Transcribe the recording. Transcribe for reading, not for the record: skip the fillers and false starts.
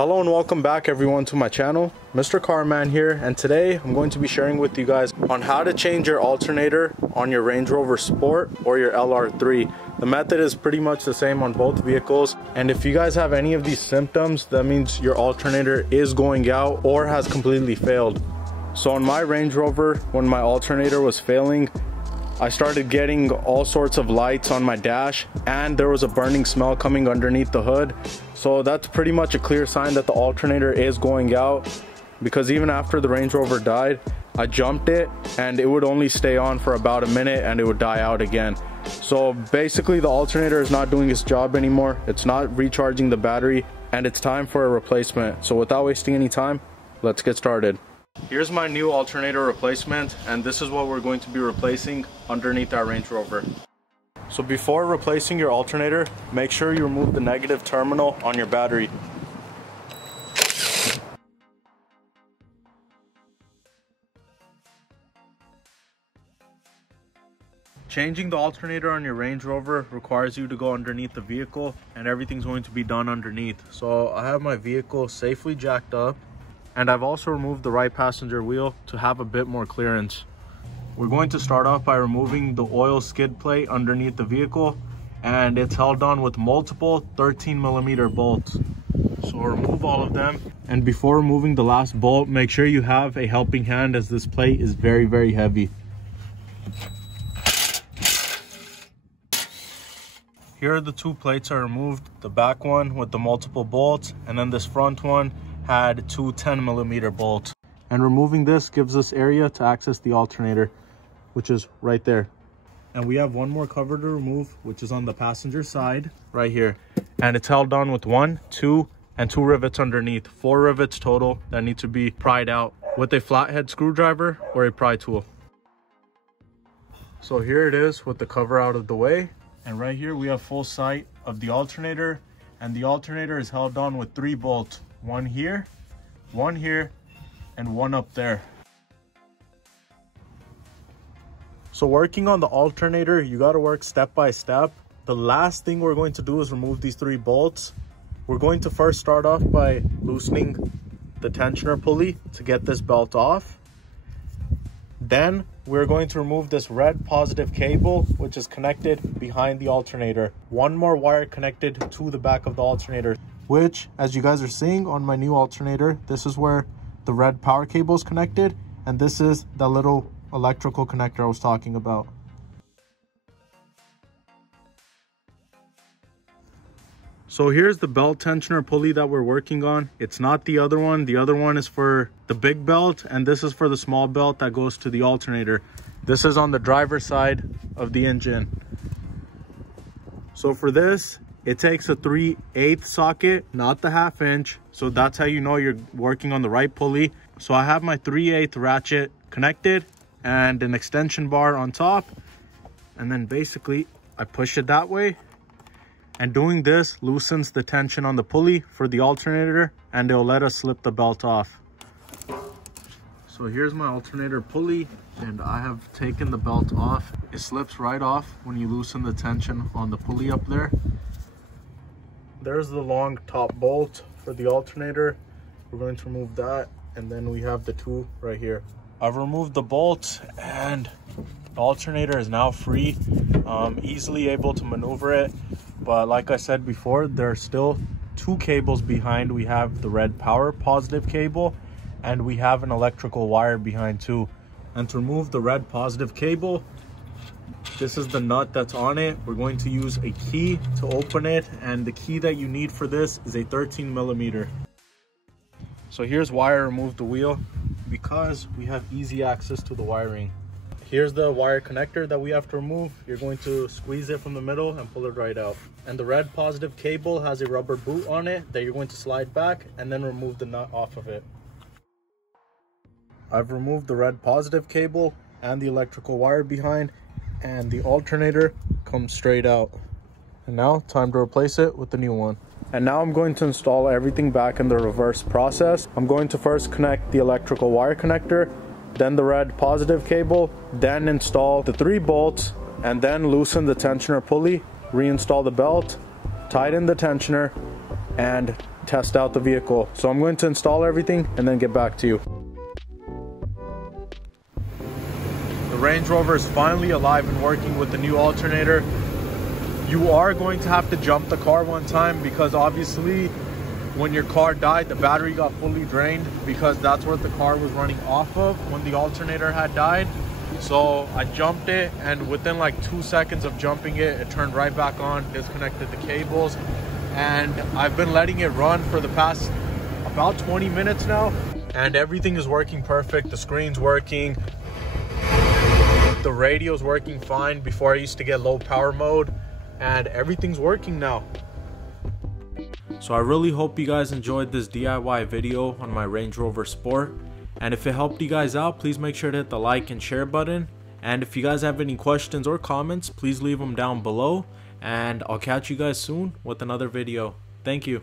Hello and welcome back everyone to my channel. MrCarMAN here, and today I'm going to be sharing with you guys on how to change your alternator on your Range Rover Sport or your LR3. The method is pretty much the same on both vehicles, and if you guys have any of these symptoms, that means your alternator is going out or has completely failed. So on my Range Rover, when my alternator was failing, I started getting all sorts of lights on my dash, and there was a burning smell coming underneath the hood. So that's pretty much a clear sign that the alternator is going out, because even after the Range Rover died, I jumped it and it would only stay on for about a minute and it would die out again. So basically the alternator is not doing its job anymore. It's not recharging the battery, and it's time for a replacement. So without wasting any time, let's get started. Here's my new alternator replacement, and this is what we're going to be replacing underneath our Range Rover. So before replacing your alternator, make sure you remove the negative terminal on your battery. Changing the alternator on your Range Rover requires you to go underneath the vehicle, and everything's going to be done underneath. So I have my vehicle safely jacked up, and I've also removed the right passenger wheel to have a bit more clearance. We're going to start off by removing the oil skid plate underneath the vehicle, and it's held on with multiple 13mm bolts. So remove all of them, and before removing the last bolt, make sure you have a helping hand, as this plate is very heavy. Here are the two plates I removed, the back one with the multiple bolts, and then this front one had two 10mm bolts. And removing this gives us area to access the alternator, which is right there. And we have one more cover to remove, which is on the passenger side right here, and it's held on with 1, 2, and 2 rivets underneath. 4 rivets total that need to be pried out with a flathead screwdriver or a pry tool. So here it is with the cover out of the way, and right here we have full sight of the alternator, and the alternator is held on with 3 bolts. 1 here, 1 here, and 1 up there. So working on the alternator, you got to work step by step. The last thing we're going to do is remove these 3 bolts. We're going to first start off by loosening the tensioner pulley to get this belt off. Then we're going to remove this red positive cable, which is connected behind the alternator. 1 more wire connected to the back of the alternator, which, as you guys are seeing on my new alternator, this is where the red power cable is connected, and this is the little electrical connector I was talking about. So here's the belt tensioner pulley that we're working on. It's not the other one. The other one is for the big belt, and this is for the small belt that goes to the alternator. This is on the driver's side of the engine. So for this, it takes a 3/8 socket, not the 1/2 inch. So that's how you know you're working on the right pulley. So I have my 3/8 ratchet connected and an extension bar on top. And then basically I push it that way. And doing this loosens the tension on the pulley for the alternator, and it'll let us slip the belt off. So here's my alternator pulley, and I have taken the belt off. It slips right off when you loosen the tension on the pulley up there. There's the long top bolt for the alternator. We're going to remove that, and then we have the 2 right here. I've removed the bolts, and the alternator is now free. Easily able to maneuver it, but like I said before, there are still 2 cables behind. We have the red power positive cable, and we have an electrical wire behind too. And to remove the red positive cable, this is the nut that's on it. We're going to use a key to open it, and the key that you need for this is a 13mm. So here's why I removed the wheel, because we have easy access to the wiring. Here's the wire connector that we have to remove. You're going to squeeze it from the middle and pull it right out. And the red positive cable has a rubber boot on it that you're going to slide back and then remove the nut off of it. I've removed the red positive cable and the electrical wire behind, and the alternator comes straight out. And now time to replace it with the new one. And now I'm going to install everything back in the reverse process. I'm going to first connect the electrical wire connector, then the red positive cable, then install the 3 bolts, and then loosen the tensioner pulley, reinstall the belt, tighten the tensioner, and test out the vehicle. So I'm going to install everything and then get back to you. The Range Rover is finally alive and working with the new alternator. You are going to have to jump the car one time because obviously when your car died, the battery got fully drained because that's what the car was running off of when the alternator had died. So I jumped it, and within like 2 seconds of jumping it, it turned right back on, disconnected the cables, and I've been letting it run for the past about 20 minutes now, and everything is working perfect. The screen's working, the radio's working fine. Before I used to get low power mode, and everything's working now. So I really hope you guys enjoyed this DIY video on my Range Rover Sport. And if it helped you guys out, please make sure to hit the like and share button. And if you guys have any questions or comments, please leave them down below. And I'll catch you guys soon with another video. Thank you.